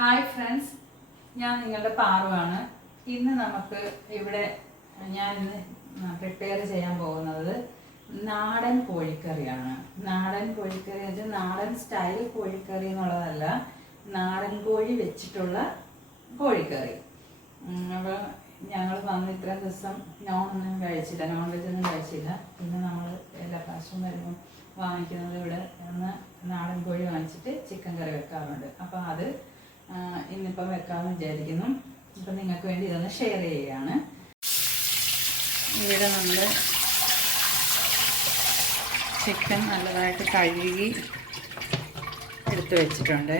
Hi friends, ഞാൻ നിങ്ങളുടെ പാറുവാണ്. ഇന്ന് നമുക്ക് ഇവിടെ ഞാൻ പ്രിപ്പയർ ചെയ്യാൻ പോകുന്നത് നാടൻ കോഴിക്കറിയാണ്. നാടൻ കോഴിക്കറി വെച്ചാൽ നാടൻ സ്റ്റൈൽ കോഴിക്കറി എന്നുള്ളതല്ല, നാടൻ കോഴി വെച്ചിട്ടുള്ള കോഴിക്കറി. അപ്പോൾ ഞങ്ങൾ വന്ന് ഇത്രയും ദിവസം നോൺ വെജ് ഒന്നും കഴിച്ചില്ല. പിന്നെ നമ്മൾ എല്ലാ പ്രാവശ്യവും വരുമ്പം വാങ്ങിക്കുന്നത് ഇവിടെ ഒന്ന് നാടൻ കോഴി വാങ്ങിച്ചിട്ട് ചിക്കൻ കറി വെക്കാറുണ്ട്. അപ്പോൾ അത് ഇന്നിപ്പം വെക്കാമെന്ന് വിചാരിക്കുന്നു. അപ്പം നിങ്ങൾക്ക് വേണ്ടി ഇതൊന്ന് ഷെയർ ചെയ്യുകയാണ്. ഇവിടെ നമ്മൾ ചിക്കൻ നല്ലതായിട്ട് കഴുകി എടുത്ത് വെച്ചിട്ടുണ്ട്.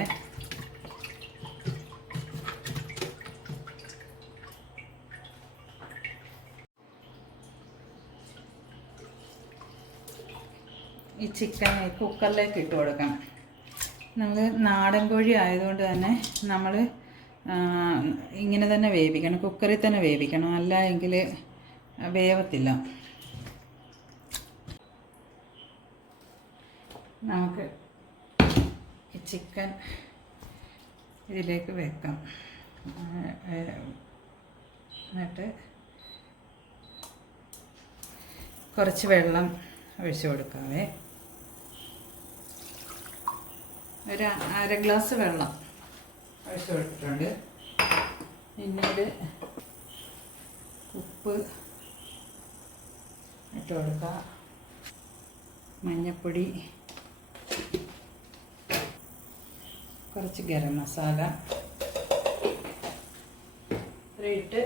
ഈ ചിക്കൻ കുക്കറിലേക്ക് ഇട്ട് കൊടുക്കാം. നമ്മൾ നാടൻ കോഴി ആയതുകൊണ്ട് തന്നെ നമ്മൾ ഇങ്ങനെ തന്നെ വേവിക്കണം, കുക്കറിൽ തന്നെ വേവിക്കണം, അല്ല എങ്കിൽ വേവത്തില്ല. നമുക്ക് ഈ ചിക്കൻ ഇതിലേക്ക് വെക്കാം. എന്നിട്ട് കുറച്ച് വെള്ളം ഒഴിച്ചു കൊടുക്കാവേ. ഒരു അര ഗ്ലാസ് വെള്ളം ഒഴിച്ചു കൊടുത്തിട്ടുണ്ട്. പിന്നീട് ഉപ്പ് ഇട്ട് കൊടുക്കുക, മഞ്ഞൾപ്പൊടി, കുറച്ച് ഗരം മസാല ഇട്ട്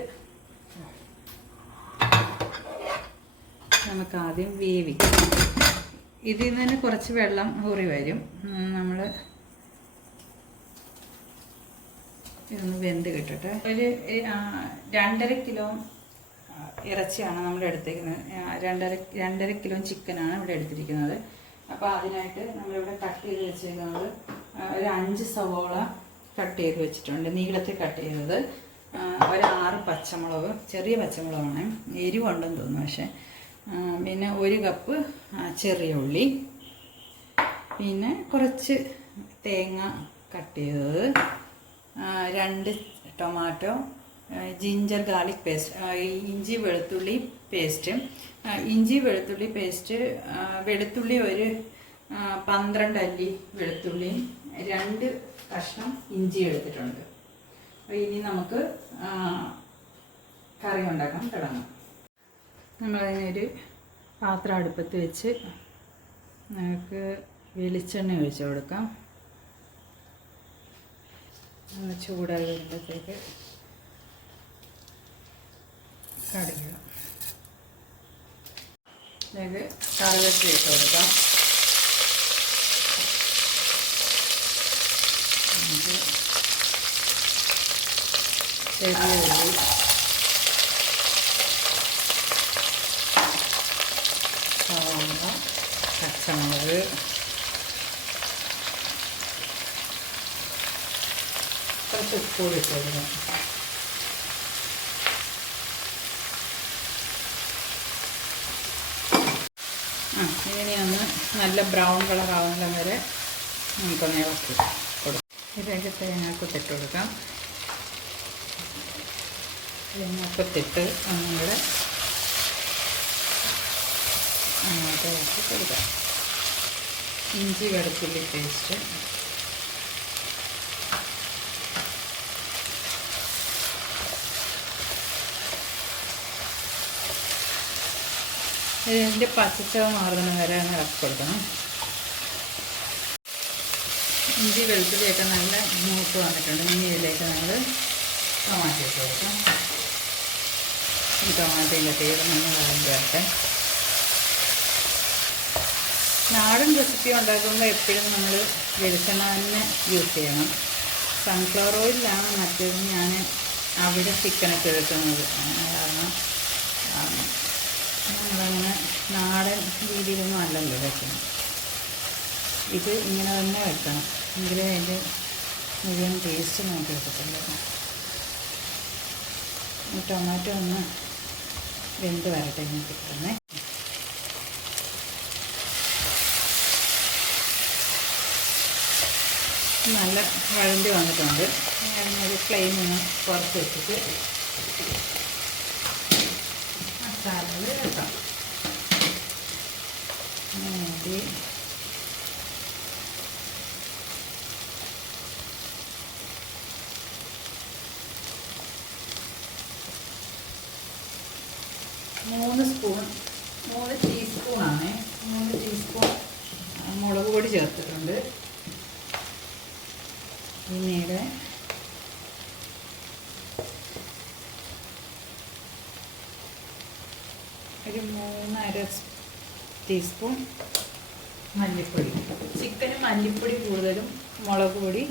നമുക്ക് ആദ്യം വേവിക്കാം. ഇതിൽ നിന്ന് തന്നെ കുറച്ച് വെള്ളം ഊറി വരും. നമ്മൾ ഇതൊന്ന് വെന്ത് കിട്ടട്ടെ. ഒരു 2.5 കിലോ ഇറച്ചിയാണ് നമ്മൾ എടുത്തിരിക്കുന്നത്. 2.5 കിലോ ചിക്കനാണ് ഇവിടെ എടുത്തിരിക്കുന്നത്. അപ്പോൾ അതിനായിട്ട് നമ്മളിവിടെ കട്ട് ചെയ്ത് വെച്ചിരിക്കുന്നത് ഒരു 5 സവോള കട്ട് ചെയ്ത് വെച്ചിട്ടുണ്ട്, നീളത്തിൽ കട്ട് ചെയ്തത്. ഒരു 6 പച്ചമുളക്, ചെറിയ പച്ചമുളകാണ്, എരിവുണ്ടെന്ന് തോന്നുന്നു. പക്ഷേ പിന്നെ 1 കപ്പ് ചെറിയ ഉള്ളി, പിന്നെ കുറച്ച് തേങ്ങ കട്ട് ചെയ്തത്, 2 ടൊമാറ്റോ, ജിഞ്ചർ ഗാർലിക് പേസ്റ്റ്, ഇഞ്ചി വെളുത്തുള്ളി പേസ്റ്റ്, വെളുത്തുള്ളി ഒരു 12 അല്ലി വെളുത്തുള്ളിയും 2 കഷ്ണം ഇഞ്ചി എടുത്തിട്ടുണ്ട്. അപ്പോൾ ഇനി നമുക്ക് കറി ഉണ്ടാക്കാൻ തുടങ്ങാം. നമ്മളതിനൊരു പാത്രം അടുപ്പത്ത് വെച്ച് നമുക്ക് വെളിച്ചെണ്ണ ഒഴിച്ച് കൊടുക്കാം. ഒന്ന് ചൂടായി വരുമ്പോഴത്തേക്ക് കടുകിടാം. അതിലേക്ക് കറിവേപ്പില ഇട്ട് കൊടുക്കാം. ചെറിയ ഉള്ളി, സവാള, പച്ചമുളക്, കുറച്ച് ഉപ്പ് കൂടി ഇട്ട് കൊടുക്കാം. ഇതിനെ ഒന്ന് നല്ല ബ്രൗൺ കളർ ആവുന്ന വരെ നമുക്കൊന്ന് ഇളക്കി കൊടുക്കാം. ഇതിലേക്ക് തേങ്ങാക്കൊത്തിട്ട് കൊടുക്കാം. തേങ്ങാക്കൊത്തിട്ട് ഒന്നുകൂടെ അങ്ങോട്ട് ഇളക്കി കൊടുക്കാം. ഇഞ്ചി വെളുത്തുള്ളി പേസ്റ്റ്, ഇതിൻ്റെ പച്ചച്ചവ മാറുന്ന വരെ ഒന്ന് ഇളക്കി കൊടുക്കണം. ഇഞ്ചി വെളുത്തുള്ളിയൊക്കെ നല്ല മൂത്ത് വന്നിട്ടുണ്ട്. ഇനി ഇതിലേക്ക് നമ്മൾ ടൊമാറ്റോ ഇട്ട് കൊടുക്കാം. ഈ ടൊമാറ്റോയിലെ തീരെ നമ്മൾ വെള്ളം ചേർത്ത്. നാടൻ റെസിപ്പി ഉണ്ടാക്കുമ്പോൾ എപ്പോഴും നമ്മൾ വെളിച്ചെണ്ണ തന്നെ യൂസ് ചെയ്യണം. സൺഫ്ലവർ ഓയിലാണ് മറ്റേത് ഞാൻ അവിടെ ചിക്കനൊക്കെ എടുക്കുന്നത്. കാരണം നമ്മളങ്ങനെ നാടൻ രീതിയിലൊന്നും അല്ലല്ലോ വെക്കണം. ഇത് ഇങ്ങനെ തന്നെ വെക്കണം, എങ്കിലേ അതിൻ്റെ മുഴുവൻ ടേസ്റ്റ് നമുക്ക് എടുക്കത്തുള്ളൂ. ഈ ടൊമാറ്റോ ഒന്ന് വെന്ത് വരട്ടെ. എനിക്ക് കിട്ടുന്നേ നല്ല വഴണ്ടി വന്നിട്ടുണ്ട്. ഞാനൊരു ഫ്ലെയിം ഒന്ന് കുറച്ച് വെച്ചിട്ട് മസാലകൾ ചേർക്കാം. മതി. മൂന്ന് ടീസ്പൂണാണ്. 3 ടീസ്പൂൺ മുളക് പൊടി ചേർത്തിട്ടുണ്ട്. പിന്നീട് ഒരു 3.5 ടീസ്പൂൺ മല്ലിപ്പൊടി. ചിക്കന് മല്ലിപ്പൊടി കൂടുതലും മുളക് പൊടി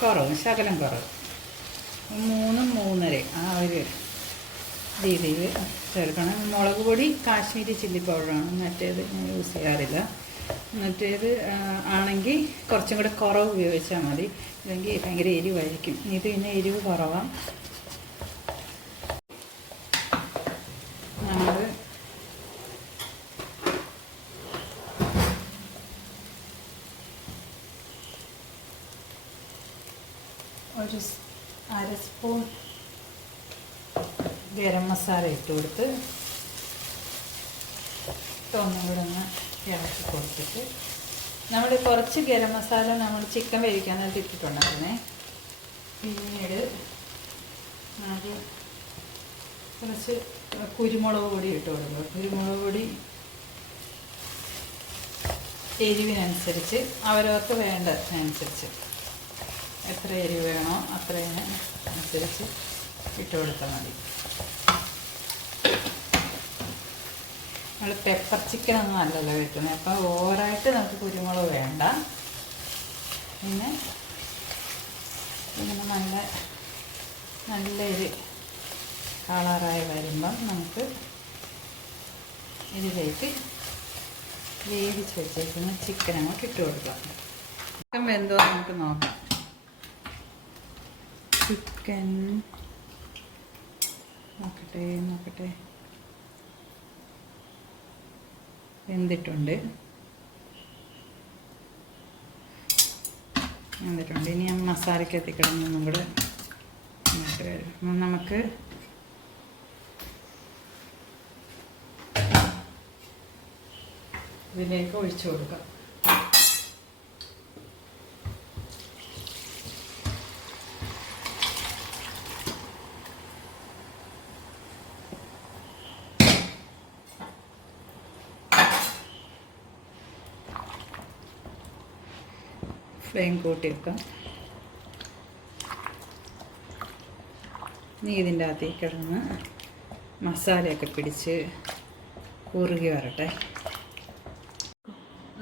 കുറവും, ശകലം കുറവ്. 3-3.5 ആ ഒരു രീതിയിൽ ചേർക്കണം. മുളക് പൊടി കാശ്മീരി ചില്ലി പൗഡറാണ്, മറ്റേത് ഞാൻ യൂസ് ചെയ്യാറില്ല. മറ്റേത് ആണെങ്കിൽ കുറച്ചും കൂടെ കുറവ് ഉപയോഗിച്ചാൽ മതി, ഇല്ലെങ്കിൽ ഭയങ്കര എരിവായിരിക്കും. ഇത് പിന്നെ എരിവ് കുറവാണ്. നമ്മൾ ഒരു 1/2 സ്പൂൺ ഗരം മസാല ഇട്ട് കൊടുത്ത് ഒന്നും കൂടെ ഒന്ന് ഇളക്കി കൊടുത്തിട്ട്, നമ്മൾ കുറച്ച് ഗരം മസാല നമ്മൾ ചിക്കൻ വേവിക്കാനായിട്ട് ഇട്ടിട്ടുണ്ടായിരുന്നേ. പിന്നീട് ആദ്യം കുറച്ച് കുരുമുളക് പൊടി ഇട്ട് കൊടുക്കുക. കുരുമുളക് പൊടി എരിവിനനുസരിച്ച് അവരവർക്ക് വേണ്ടതിനനുസരിച്ച് എത്ര എരിവ് വേണോ അത്രയും അനുസരിച്ച് ഇട്ട് കൊടുത്താൽ മതി. നമ്മൾ പെപ്പർ ചിക്കനൊന്നും അല്ലല്ലോ വെക്കുന്നത്, അപ്പം ഓവറായിട്ട് നമുക്ക് കുരുമുളക് വേണ്ട. പിന്നെ ഇങ്ങനെ നല്ലൊരു കളറായി വരുമ്പം നമുക്ക് ഇതിലേക്ക് വേവിച്ച് വെച്ചേക്കുന്ന ചിക്കൻ അങ്ങോട്ട് ഇട്ട് കൊടുക്കാം. ചിക്കൻ വെന്തോ നമുക്ക് നോക്കാം. ചിക്കൻ നോക്കട്ടെ വെന്തിട്ടുണ്ട്. ഇനി ഞാൻ മസാലയ്ക്കകത്ത് കിടന്നൊന്നും കൂടെ നമുക്ക് ഇതിലേക്ക് ഒഴിച്ചു കൊടുക്കാം. ഫ്ലെയിം കൂട്ടി വെക്കാം. ഇനി ഇതിൻ്റെ അകത്തേക്ക് കിടന്ന് മസാലയൊക്കെ പിടിച്ച് കുറുകി വരട്ടെ.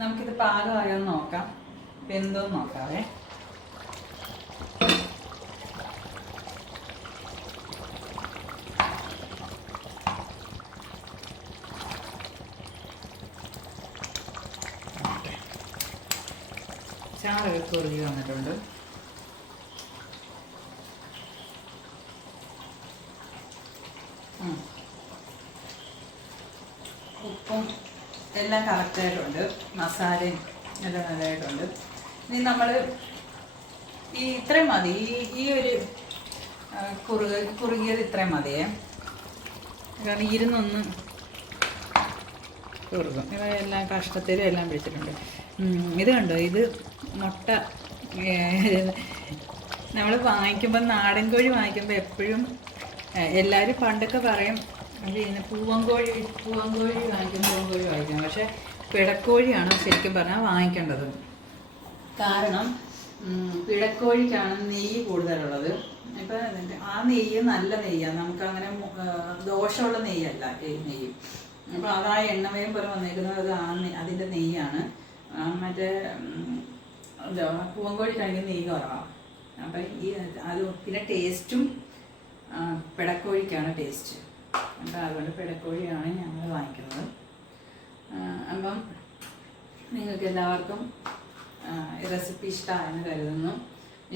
നമുക്കിത് പാകമായോ നോക്കാം, വെന്തോന്ന് നോക്കാവേ. ചാറൊക്കെ കുറുകി വന്നിട്ടുണ്ട്. ഉപ്പും എല്ലാം കറക്റ്റായിട്ടുണ്ട്, മസാലയും എല്ലാം നല്ലതായിട്ടുണ്ട്. ഇനി നമ്മൾ ഇത്രയും മതി, ഈ ഒരു കുറുകിയത് ഇത്രയും മതിയേ. കാരണം ഇരുന്നൊന്ന് കുറുകും. ഇവയെല്ലാം കഷ്ടത്തിലും എല്ലാം പിടിച്ചിട്ടുണ്ട്. ഇത് കണ്ടോ, ഇത് മുട്ട നമ്മൾ വാങ്ങിക്കുമ്പോൾ, നാടൻ കോഴി വാങ്ങിക്കുമ്പോൾ എപ്പോഴും എല്ലാവരും പണ്ടൊക്കെ പറയും പിന്നെ പൂവൻകോഴി വാങ്ങിക്കും, പൂവൻകോഴി വാങ്ങിക്കും. പക്ഷേ പിടക്കോഴിയാണ് ശരിക്കും പറഞ്ഞാൽ വാങ്ങിക്കേണ്ടത്. കാരണം പിടക്കോഴിക്കാണ് നെയ്യ് കൂടുതലുള്ളത്. ഇപ്പം ആ നെയ്യ് നല്ല നെയ്യാണ്, നമുക്കങ്ങനെ ദോഷമുള്ള നെയ്യല്ല ഈ നെയ്യ്. അപ്പോൾ അതാ എണ്ണമയം പോലെ വന്നേക്കുന്നത് അതിൻ്റെ നെയ്യാണ്. മറ്റേ പൂവൻകോഴി കഴിക്കുന്ന നെയ്യ് കുറവാണ്. അപ്പം അത് പിന്നെ ടേസ്റ്റും പിടക്കോഴിക്കാണ് ടേസ്റ്റ്. അപ്പം അതുകൊണ്ട് പിടക്കോഴിയാണ് ഞങ്ങൾ വാങ്ങിക്കുന്നത്. അപ്പം നിങ്ങൾക്ക് എല്ലാവർക്കും ഈ റെസിപ്പി ഇഷ്ടമായെന്ന് കരുതുന്നു.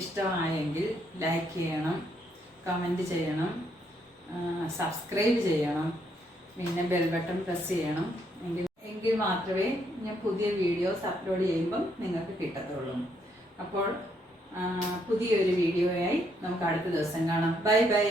ഇഷ്ടമായെങ്കിൽ ലൈക്ക് ചെയ്യണം, കമൻറ്റ് ചെയ്യണം, സബ്സ്ക്രൈബ് ചെയ്യണം, പിന്നെ ബെൽ ബട്ടൺ പ്രസ് ചെയ്യണം. എങ്കിൽ മാത്രമേ ഞാൻ പുതിയ വീഡിയോസ് അപ്ലോഡ് ചെയ്യുമ്പം നിങ്ങൾക്ക് കിട്ടത്തുള്ളൂ. അപ്പോൾ പുതിയൊരു വീഡിയോയായി നമുക്ക് അടുത്ത ദിവസം കാണാം. Bye bye.